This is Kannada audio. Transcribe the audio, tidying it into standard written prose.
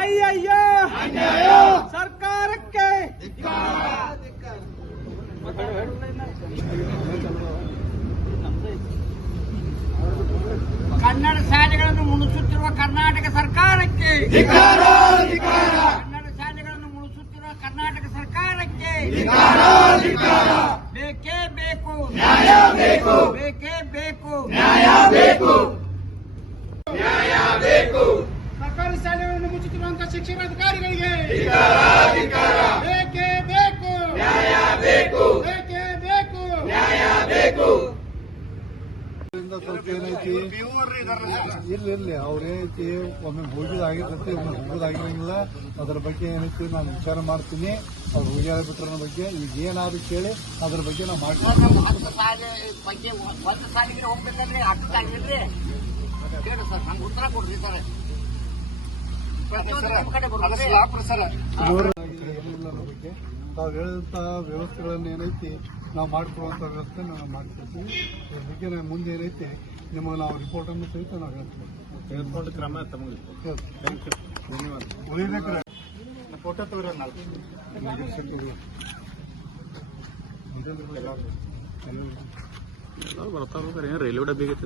ಅಯ್ಯಯ್ಯೋ ಸರ್ಕಾರಕ್ಕೆ ಕನ್ನಡ ಶಾಲೆಗಳನ್ನು ಮುಣಿಸುತ್ತಿರುವ ಕರ್ನಾಟಕ ಸರ್ಕಾರಕ್ಕೆ ಕನ್ನಡ ಶಾಲೆಗಳನ್ನು ಮುಣಿಸುತ್ತಿರುವ ಕರ್ನಾಟಕ ಸರ್ಕಾರಕ್ಕೆ ಬೇಕೇ ಬೇಕು ನ್ಯಾಯ ಬೇಕು ಬೇಕೇ ಬೇಕು ನ್ಯಾಯ ಬೇಕು ನ್ಯಾಯ ಬೇಕು ಸರ್ಕಾರಿ ಶಾಲೆಗಳನ್ನು ಮುಚ್ಚುತ್ತಿರುವಂತಹ ಶಿಕ್ಷಣ ಅಧಿಕಾರಿಗಳಿಗೆ ಬೇಕೇ ಬೇಕು ನ್ಯಾಯ ಬೇಕು ಬೇಕೇ ಬೇಕು ನ್ಯಾಯ ಬೇಕು ಸ್ವಲ್ಪ ಏನೈತಿ ಇರ್ಲಿ ಅವ್ರೇನೈತಿ ಒಮ್ಮೆ ಹೋಗಿದಾಗಿರ್ತೈತಿ ಒಮ್ಮೆ ಹೋಗೋದಾಗಿರಂಗಿಲ್ಲ. ಅದ್ರ ಬಗ್ಗೆ ಏನೈತಿ ನಾನು ವಿಚಾರ ಮಾಡ್ತೀನಿ. ಅವ್ರು ಹೋಗ್ಯಾರ ಬಿಟ್ರ ಬಗ್ಗೆ ಈಗ ಏನಾದ್ರು ಕೇಳಿ ಅದ್ರ ಬಗ್ಗೆ ನಾವು ಮಾಡ್ತೀವಿ. ಒಂದು ಸಾಲಿಗೆ ಹೋಗ್ಬೇಕಂದ್ರೆ ಅರ್ಥಾಗಿರ್ರಿ ಹೇಳಿ ಸರ್, ನಂಗೆ ಉತ್ತರ ಕೊಡ್ರಿ ಸರ್. ಬಗ್ಗೆ ತಾವು ಹೇಳಿದಂತ ವ್ಯವಸ್ಥೆಗಳನ್ನ ಏನೈತಿ ನಾವು ಮಾಡ್ಕೊಳ್ಳುವಂತ ವ್ಯವಸ್ಥೆ ನಾವು ಮಾಡ್ಕೊಳ್ತೀವಿ. ಇದ್ರ ಬಗ್ಗೆ ನಾವು ಮುಂದೆ ಏನೈತಿ ನಿಮಗೆ ನಾವು ರಿಪೋರ್ಟ್ ಅನ್ನು ಸಹಿತ ನಾವು ಹೇಳ್ತೀವಿ. ಕ್ರಮ ತಮಗೆ ಉಳಿಬೇಕ್ರೆ ಫೋಟೋ ತಗೋರ ಬರ್ತಾರ ರೈಲ್ವೆ ಡಬ್ಬಿಗೆ